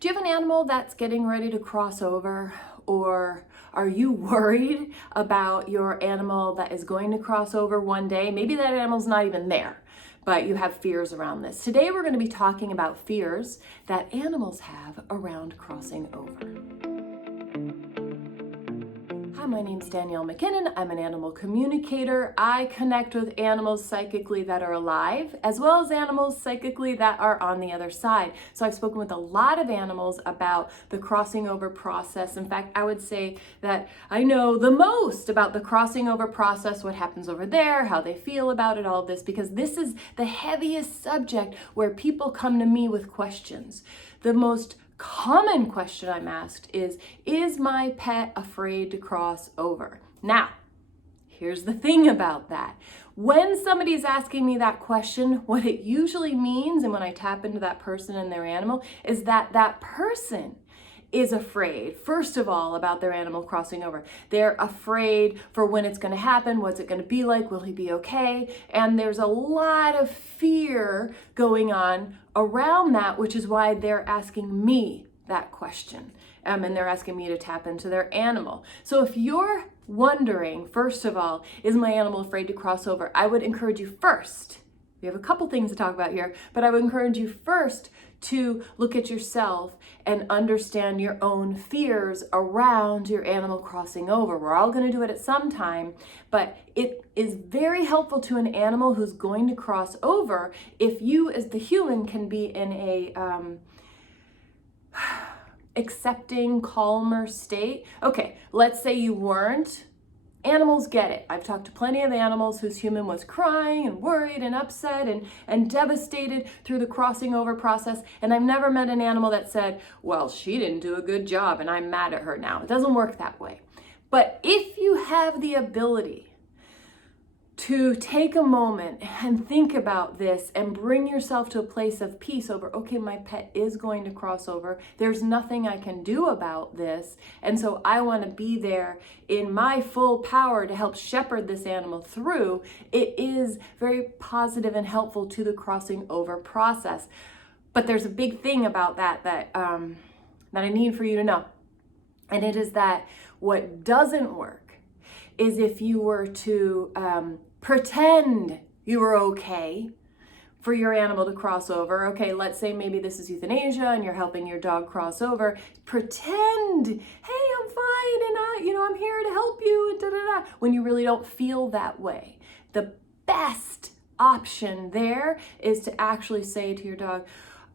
Do you have an animal that's getting ready to cross over? Or are you worried about your animal that is going to cross over one day? Maybe that animal's not even there, but you have fears around this. Today we're going to be talking about fears that animals have around crossing over. Hi, my name's Danielle MacKinnon. I'm an animal communicator. I connect with animals psychically that are alive, as well as animals psychically that are on the other side. So I've spoken with a lot of animals about the crossing over process. In fact, I would say that I know the most about the crossing over process, what happens over there, how they feel about it, all of this, because this is the heaviest subject where people come to me with questions. The most common question I'm asked is my pet afraid to cross over? Now, here's the thing about that. When somebody's asking me that question, what it usually means, and when I tap into that person and their animal, is that that person is afraid, first of all, about their animal crossing over. They're afraid for when it's going to happen, what's it going to be like, will he be okay? And there's a lot of fear going on around that, which is why they're asking me that question. And they're asking me to tap into their animal. So if you're wondering, first of all, is my animal afraid to cross over? I would encourage you first, we have a couple things to talk about here, but I would encourage you first to look at yourself and understand your own fears around your animal crossing over. We're all going to do it at some time, but it is very helpful to an animal who's going to cross over if you as the human can be in a accepting, calmer state. Okay, let's say you weren't. Animals get it. I've talked to plenty of animals whose human was crying and worried and upset and devastated through the crossing over process. And I've never met an animal that said, well, she didn't do a good job and I'm mad at her now. It doesn't work that way. But if you have the ability to take a moment and think about this and bring yourself to a place of peace over, okay, my pet is going to cross over. There's nothing I can do about this. And so I want to be there in my full power to help shepherd this animal through. It is very positive and helpful to the crossing over process. But there's a big thing about that I need for you to know. And it is that what doesn't work is if you were to pretend you were okay for your animal to cross over. Okay, let's say maybe this is euthanasia and you're helping your dog cross over. Pretend, hey, I'm fine and I'm here to help you, and da da da, when you really don't feel that way. The best option there is to actually say to your dog,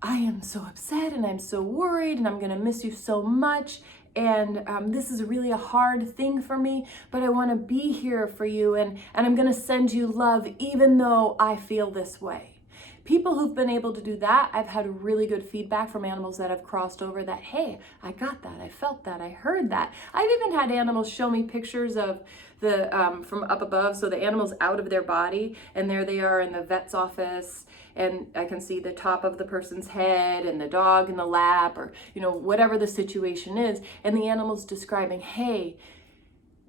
I am so upset and I'm so worried and I'm gonna miss you so much. And this is really a hard thing for me, but I want to be here for you, and I'm going to send you love even though I feel this way. People who've been able to do that, I've had really good feedback from animals that have crossed over that, hey, I got that, I felt that, I heard that. I've even had animals show me pictures of the from up above, so the animal's out of their body, and there they are in the vet's office, and I can see the top of the person's head and the dog in the lap, or whatever the situation is, and the animal's describing, hey,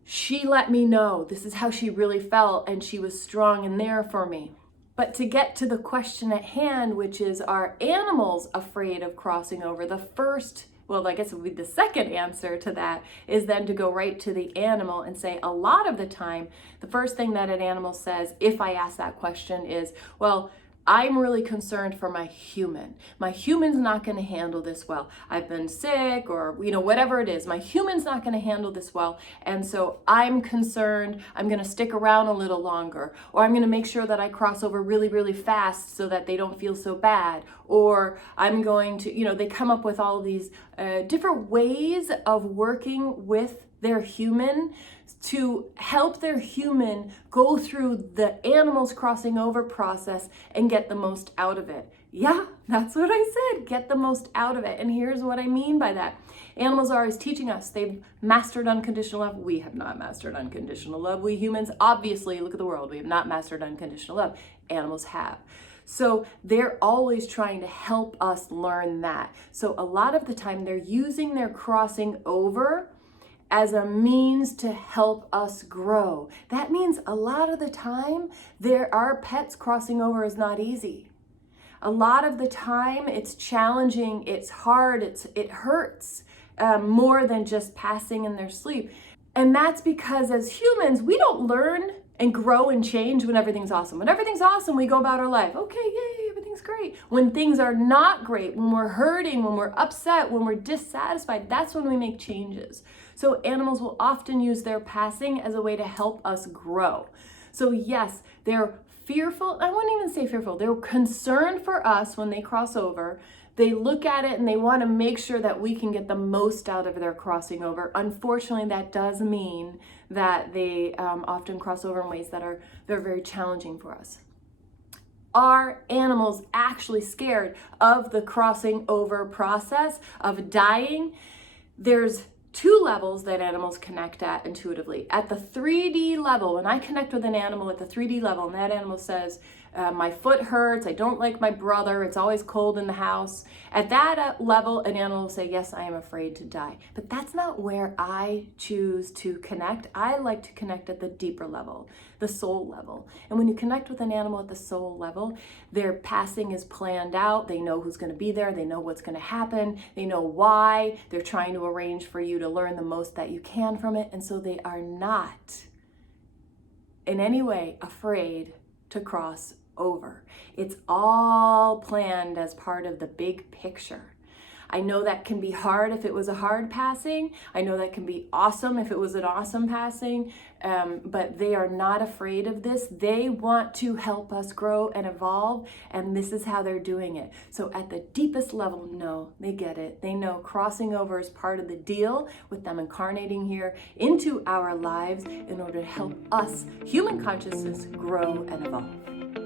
she let me know this is how she really felt, and she was strong and there for me. But to get to the question at hand, which is, are animals afraid of crossing over? I guess it would be the second answer to that is then to go right to the animal and say, a lot of the time, the first thing that an animal says, if I ask that question, is, well, I'm really concerned for my human. My human's not going to handle this well. I've been sick, or whatever it is. My human's not going to handle this well, and so I'm concerned. I'm going to stick around a little longer, or I'm going to make sure that I cross over really, really fast so that they don't feel so bad, or I'm going to, they come up with all these different ways of working with their human to help their human go through the animal's crossing over process and get the most out of it. Yeah, that's what I said, get the most out of it. And here's what I mean by that. Animals are always teaching us. They've mastered unconditional love. We have not mastered unconditional love. We humans, obviously, look at the world. We have not mastered unconditional love. Animals have. So they're always trying to help us learn that. So a lot of the time they're using their crossing over as a means to help us grow. That means a lot of the time our pets crossing over is not easy. A lot of the time it's challenging, it's hard, it hurts more than just passing in their sleep. And that's because as humans, we don't learn and grow and change when everything's awesome. When everything's awesome, we go about our life. Okay, yay, everything's great. When things are not great, when we're hurting, when we're upset, when we're dissatisfied, that's when we make changes. So animals will often use their passing as a way to help us grow. So yes, they're fearful. I wouldn't even say fearful. They're concerned for us when they cross over. They look at it and they want to make sure that we can get the most out of their crossing over. Unfortunately, that does mean that they often cross over in ways that they're very challenging for us. Are animals actually scared of the crossing over process, of dying? There's two levels that animals connect at intuitively. At the 3D level, when I connect with an animal at the 3D level and that animal says, my foot hurts, I don't like my brother, it's always cold in the house. At that level, an animal will say, yes, I am afraid to die. But that's not where I choose to connect. I like to connect at the deeper level, the soul level. And when you connect with an animal at the soul level, their passing is planned out. They know who's going to be there. They know what's going to happen. They know why. They're trying to arrange for you to learn the most that you can from it. And so they are not in any way afraid to cross over. It's all planned as part of the big picture. I know that can be hard if it was a hard passing. I know that can be awesome if it was an awesome passing, but they are not afraid of this. They want to help us grow and evolve, and this is how they're doing it. So at the deepest level, no, they get it. They know crossing over is part of the deal with them incarnating here into our lives in order to help us, human consciousness, grow and evolve.